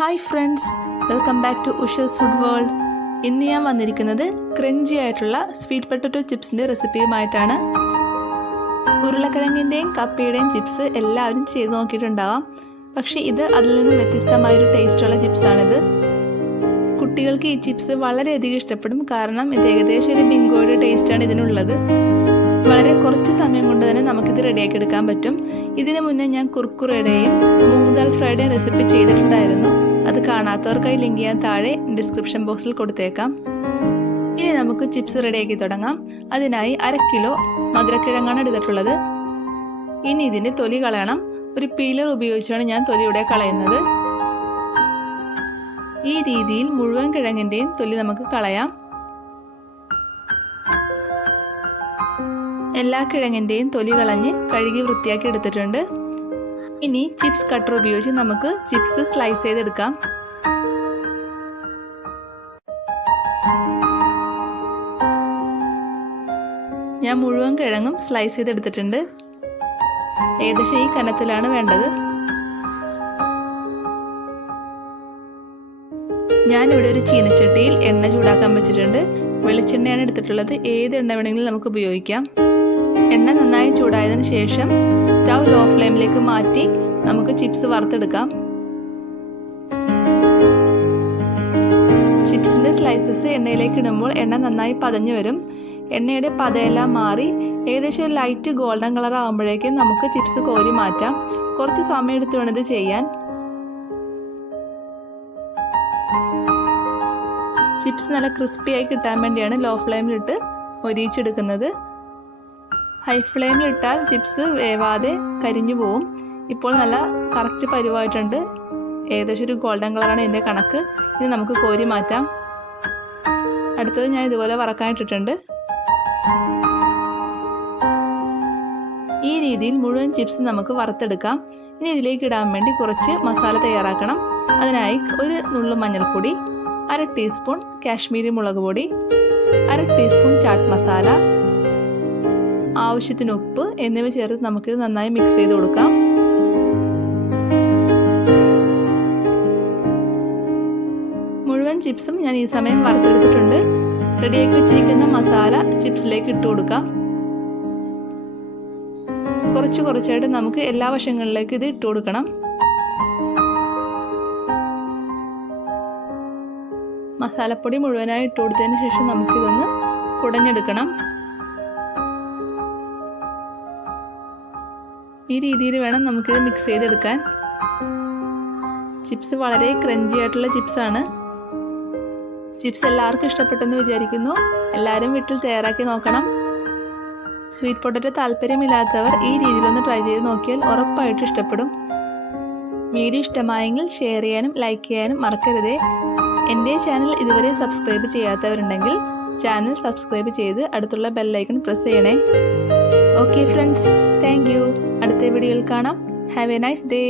Hi friends, welcome back to Ushas food world. ഇന്ന് ഞാൻ വന്നിരിക്കുന്നത് ക്രഞ്ചി ആയിട്ടുള്ള സ്വീറ്റ് പൊട്ടറ്റോ ചിപ്സിൻ്റെ റെസിപ്പിയുമായിട്ടാണ്. ഉരുളക്കിഴങ്ങിൻ്റെയും കപ്പയുടെയും ചിപ്സ് എല്ലാവരും ചെയ്ത് നോക്കിയിട്ടുണ്ടാവാം. പക്ഷേ ഇത് അതിൽ നിന്നും വ്യത്യസ്തമായൊരു ടേസ്റ്റുള്ള ചിപ്സാണിത്. കുട്ടികൾക്ക് ഈ ചിപ്സ് വളരെയധികം ഇഷ്ടപ്പെടും. കാരണം ഇത് ഏകദേശം ഒരു ബിങ്കോയുടെ ടേസ്റ്റാണ് ഇതിനുള്ളത്. വളരെ കുറച്ച് സമയം കൊണ്ട് തന്നെ നമുക്കിത് റെഡിയാക്കി എടുക്കാൻ പറ്റും. ഇതിനു മുന്നേ ഞാൻ കുർക്കുറയുടെയും മൂങ് ദാൽ ഫ്രൈയുടെയും റെസിപ്പി ചെയ്തിട്ടുണ്ടായിരുന്നു. അത് കാണാത്തവർക്കായി ലിങ്ക് ഞാൻ താഴെ ഡിസ്ക്രിപ്ഷൻ ബോക്സിൽ കൊടുത്തേക്കാം. ഇനി നമുക്ക് ചിപ്സ് റെഡിയാക്കി തുടങ്ങാം. അതിനായി 1/2 കിലോ മധുരക്കിഴങ്ങാണ് എടുത്തിട്ടുള്ളത്. ഇനി ഇതിൻ്റെ തൊലി കളയണം. ഒരു പീലർ ഉപയോഗിച്ചാണ് ഞാൻ തൊലിയുടെ കളയുന്നത്. ഈ രീതിയിൽ മുഴുവൻ കിഴങ്ങിൻ്റെയും തൊലി നമുക്ക് കളയാം. എല്ലാ കിഴങ്ങിൻ്റെയും തൊലി കളഞ്ഞ് കഴുകി വൃത്തിയാക്കി എടുത്തിട്ടുണ്ട്. ഇനി ചിപ്സ് കട്ടർ ഉപയോഗിച്ച് നമുക്ക് ചിപ്സ് സ്ലൈസ് ചെയ്തെടുക്കാം. ഞാൻ മുഴുവൻ കിഴങ്ങും സ്ലൈസ് ചെയ്തെടുത്തിട്ടുണ്ട്. ഏകദേശം ഈ കനത്തിലാണ് വേണ്ടത്. ഞാനിവിടെ ഒരു ചീനച്ചട്ടിയിൽ എണ്ണ ചൂടാക്കാൻ വെച്ചിട്ടുണ്ട്. വെളിച്ചെണ്ണയാണ് എടുത്തിട്ടുള്ളത്. ഏത് എണ്ണ വേണമെങ്കിലും നമുക്ക് ഉപയോഗിക്കാം. എണ്ണ നന്നായി ചൂടായതിനു ശേഷം സ്റ്റൗ ലോ ഫ്ലെയിമിലേക്ക് മാറ്റി നമുക്ക് ചിപ്സ് വറുത്തെടുക്കാം. ചിപ്സിൻ്റെ സ്ലൈസസ് എണ്ണയിലേക്ക് ഇടുമ്പോൾ എണ്ണ നന്നായി പതഞ്ഞു വരും. എണ്ണയുടെ പതയെല്ലാം മാറി ഏകദേശം ഒരു ലൈറ്റ് ഗോൾഡൻ കളർ ആകുമ്പോഴേക്കും നമുക്ക് ചിപ്സ് കോരി മാറ്റാം. കുറച്ച് സമയം എടുത്ത് വേണം ഇത് ചെയ്യാൻ. ചിപ്സ് നല്ല ക്രിസ്പിയായി കിട്ടാൻ വേണ്ടിയാണ് ലോ ഫ്ലെയിമിലിട്ട് മൊരിയിച്ചെടുക്കുന്നത്. ഹൈ ഫ്ലെയിമിലിട്ടാൽ ചിപ്സ് വേവാതെ കരിഞ്ഞു പോവും. ഇപ്പോൾ നല്ല കറക്റ്റ് പരുവായിട്ടുണ്ട്. ഏകദേശം ഒരു ഗോൾഡൻ കളറാണ് ഇതിൻ്റെ കണക്ക്. ഇത് നമുക്ക് കോരി മാറ്റാം. അടുത്തത് ഞാൻ ഇതുപോലെ വറക്കാനിട്ടിട്ടുണ്ട്. ഈ രീതിയിൽ മുഴുവൻ ചിപ്സ് നമുക്ക് വറുത്തെടുക്കാം. ഇനി ഇതിലേക്ക് ഇടാൻ വേണ്ടി കുറച്ച് മസാല തയ്യാറാക്കണം. അതിനായി ഒരു നുള്ളു മഞ്ഞൾപ്പൊടി, 1/2 ടീസ്പൂൺ കാശ്മീരി മുളക് പൊടി, 1/2 ടീസ്പൂൺ ചാട്ട് മസാല, ആവശ്യത്തിന് ഉപ്പ് എന്നിവ ചേർത്ത് നമുക്കിത് നന്നായി മിക്സ് ചെയ്ത് കൊടുക്കാം. മുഴുവൻ ചിപ്സും ഞാൻ ഈ സമയം വറുത്തെടുത്തിട്ടുണ്ട്. റെഡിയാക്കി വെച്ചിരിക്കുന്ന മസാല ചിപ്സിലേക്ക് ഇട്ട് കൊടുക്കാം. കുറച്ചായിട്ട് നമുക്ക് എല്ലാ വശങ്ങളിലേക്കും ഇത് ഇട്ട് കൊടുക്കണം. മസാലപ്പൊടി മുഴുവനായി ഇട്ട് കൊടുത്തതിന് ശേഷം നമുക്കിതൊന്ന് കുടഞ്ഞെടുക്കണം. ഈ രീതിയിൽ വേണം നമുക്കിത് മിക്സ് ചെയ്തെടുക്കാൻ. ചിപ്സ് വളരെ ക്രഞ്ചി ആയിട്ടുള്ള ചിപ്സാണ്. ചിപ്സ് എല്ലാവർക്കും ഇഷ്ടപ്പെട്ടെന്ന് വിചാരിക്കുന്നു. എല്ലാവരും വീട്ടിൽ തയ്യാറാക്കി നോക്കണം. സ്വീറ്റ് പൊട്ടറ്റോ താല്പര്യമില്ലാത്തവർ ഈ രീതിയിലൊന്ന് ട്രൈ ചെയ്ത് നോക്കിയാൽ ഉറപ്പായിട്ടും ഇഷ്ടപ്പെടും. വീഡിയോ ഇഷ്ടമായെങ്കിൽ ഷെയർ ചെയ്യാനും ലൈക്ക് ചെയ്യാനും മറക്കരുതേ. എൻ്റെ ചാനൽ ഇതുവരെ സബ്സ്ക്രൈബ് ചെയ്യാത്തവരുണ്ടെങ്കിൽ ചാനൽ സബ്സ്ക്രൈബ് ചെയ്ത് അടുത്തുള്ള ബെല്ലൈക്കൺ പ്രസ് ചെയ്യണേ. Okay friends, thank you. അടുത്ത വീഡിയോയിൽ കാണാം. Have A nice day.